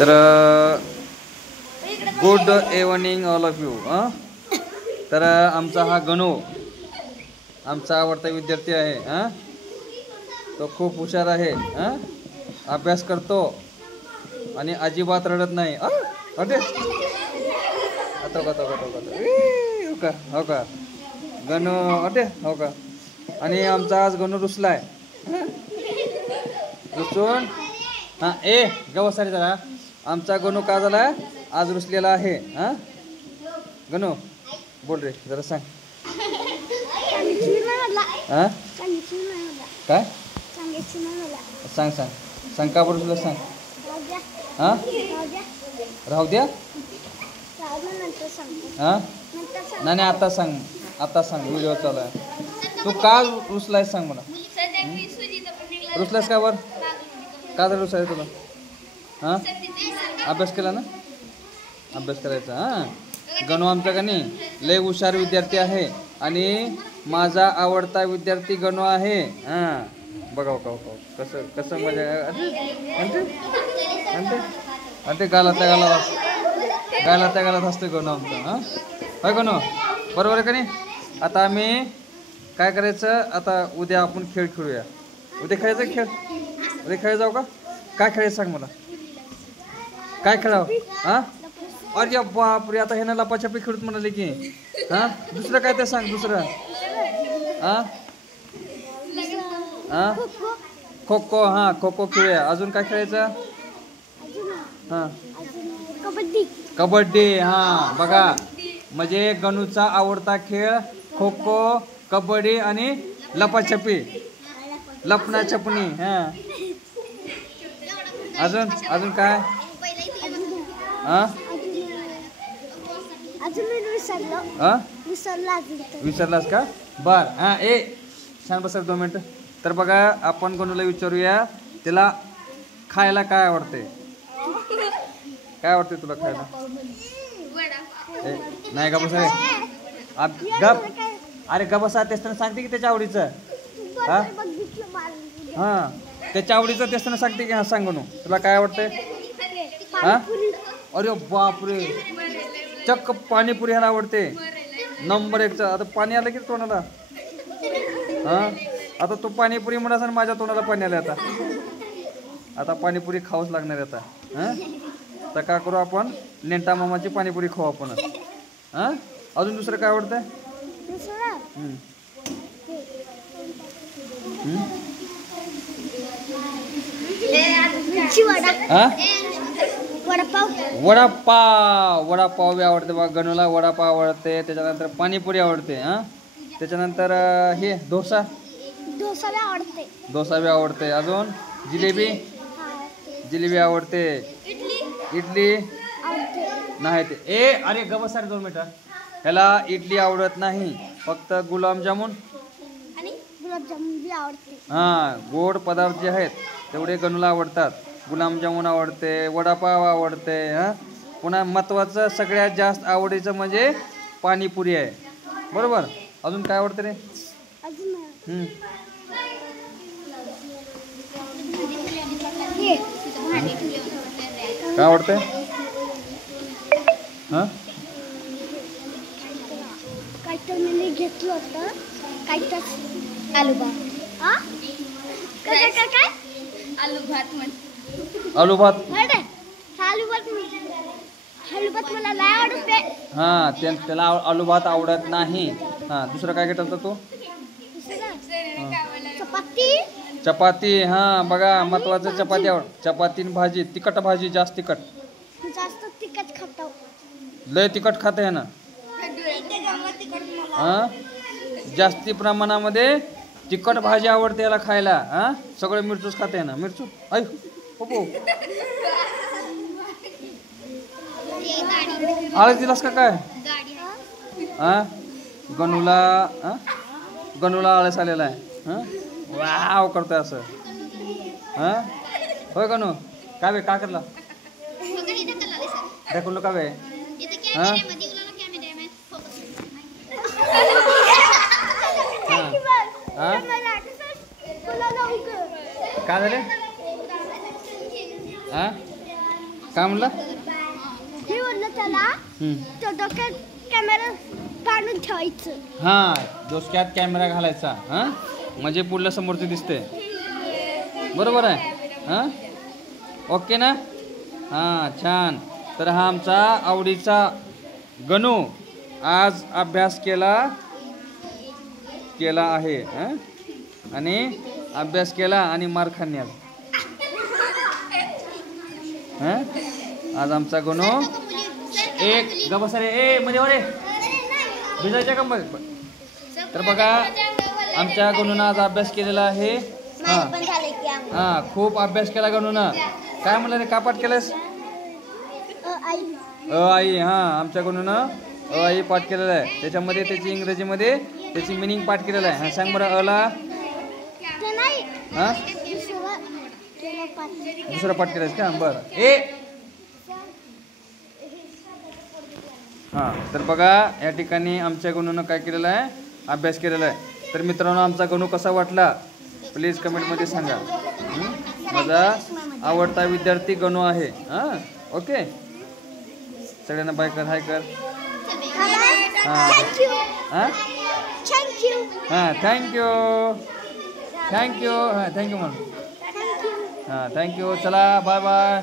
तर good evening all of you. तर आमचा हा गणू आमचा आवडता विद्यार्थी आहे. तो खूप हुशार आहे. अभ्यास करतो आणि अजिबात रडत नाही. अरे हो का गणू अटे हो का. आणि आमचा आज गणू रुसलाय. रुसून ए गवसारी जरा. आमचा गणू का झाला आज रुसलेला आहे. गणू बोल रे जरा सांग. काय सांग सांग सांग का बरं तुला सांग. राहू द्या. नाही आता सांग. आता सांग व्हिडिओ चालू आहे. तू का रुसलाय सांग मला. रुसलायस का बरं. का जर रुसाय तुला. अभ्यास केला ना. अभ्यास करायचा. गणू आमचा का नाही लय हुशार विद्यार्थी आहे आणि माझा आवडता विद्यार्थी गणू आहे. बघा कसं कसं मजा आणते गालातल्या गालात असते गणू आमचा. होय गणू बरोबर आहे का नाही. आता आम्ही काय करायचं. आता उद्या आपण खेळ खेळूया. उद्या खेळायचं खेळ. उद्या खेळ जाऊ का. काय खेळायचं सांग मला. काय खेळावं. अरे बापरे आता हे ना लपाछपी खेळत म्हणाले की. दुसरं काय ते सांग दुसरं. खो खो. खो खो खेळूया. अजून काय खेळायचं. कबड्डी. बघा म्हणजे गणूचा आवडता खेळ खो खो कबड्डी आणि लपाछपी लपना छपणी. अजून काय. विसरलास का. बर छान बस 2 मिनिटं. तर बघा आपण गणूला विचारूया त्याला खायला काय आवडते. काय आवडते तुला खायला. नाही का बसा गप. अरे ग बसा तेच सांगते की त्याच्या आवडीचं. त्याच्या आवडीचं तेच सांगते की. सांग गणू तुला काय आवडतंय. अरे बापरे चक्क पाणीपुरी ह्याला आवडते नंबर 1. आता पाणी आलं की तोंडाला. आता तू पाणीपुरी म्हणा माझ्या तोंडाला पाणी आलं. आता पाणीपुरी खाऊच लागणार आता. तर काय करू आपण नेंटा मामाची पाणीपुरी खाऊ आपण. अजून दुसरं काय आवडतंय. वडापाव बी आवडते बघा गणूला. वडापाव आवडते. त्याच्यानंतर पाणीपुरी आवडते. त्याच्यानंतर हे डोसा बी आवडते. अजून जिलेबी आवडते. इडली नाही ते अरे गबसारे 2 मिनिटं. ह्याला इडली आवडत नाही फक्त गुलाबजामुन. गोड पदार्थ जे आहेत तेवढे गणूला आवडतात. गुलाबजामुन आवडते. वडापाव आवडते. पुन्हा महत्वाचं सगळ्यात जास्त आवडीचं म्हणजे पाणीपुरी आहे. बरोबर. अजून काय आवडतं रे. काय आवडतंय. घेतलं होतं आलू भात मला नाही आवडते. त्याला आलू भात आवडत नाही. दुसरं काय घेतलं तू. चपाती. बघा महत्वाचं चपाती चपाती भाजी. तिखट भाजी जास्त तिखट खातो. लय तिखट खाते है ना. जास्ती प्रमाणामध्ये तिखट भाजी आवडते याला खायला. सगळं मिरचूच खाते ना. मिरचू आळस दिलास का काय. गणूला आळस आलेला आहे. वाव करतोय असं. होय गणू काय बे का करला. दाखवलं का बे. काय झाले. काय म्हणला? मी म्हणलं त्याला तो डोक्यात कॅमेरा बांधून ठेवायचं. हा, डोसक्यात कॅमेरा घालायचा. हा, म्हणजे पुढल्या समोरचं दिसते. बरोबर आहे. हा, ओके ना? हा, छान. तर हा आमचा आवडीचा गणू आज अभ्यास केला आहे. आणि अभ्यास केला आणि मार खाल्ली आज. आज आमचा गणू एक गबसरे ए मध्ये वरे भिजायच्या का मग. तर बघा आमच्या गणूनं आज अभ्यास केलेला आहे. हा, खूप अभ्यास केला गणूनं. काय म्हणलं रे, का पाठ केलंस? आई. हा, आमच्या गणूनं आई पाठ केलेला आहे. त्याच्यामध्ये त्याची इंग्रजीमध्ये त्याची मिनिंग पाठ केलेला आहे. हा, सांग बरं. अला हा दुसरा पाठ केलायस का? बरं. ए हा, तर बघा या ठिकाणी आमच्या गणूनं काय केलेलं आहे, अभ्यास केलेला आहे. तर मित्रांनो, आमचा गणू कसा वाटला प्लीज कमेंटमध्ये सांगा. माझा आवडता विद्यार्थी गणू आहे. हां, ओके. सगळ्यांना बाय कर, हाय कर. हां हां थँक्यू. हां, थँक्यू. हां, थँक्यू म्हणून. हां, थँक्यू. चला, बाय बाय.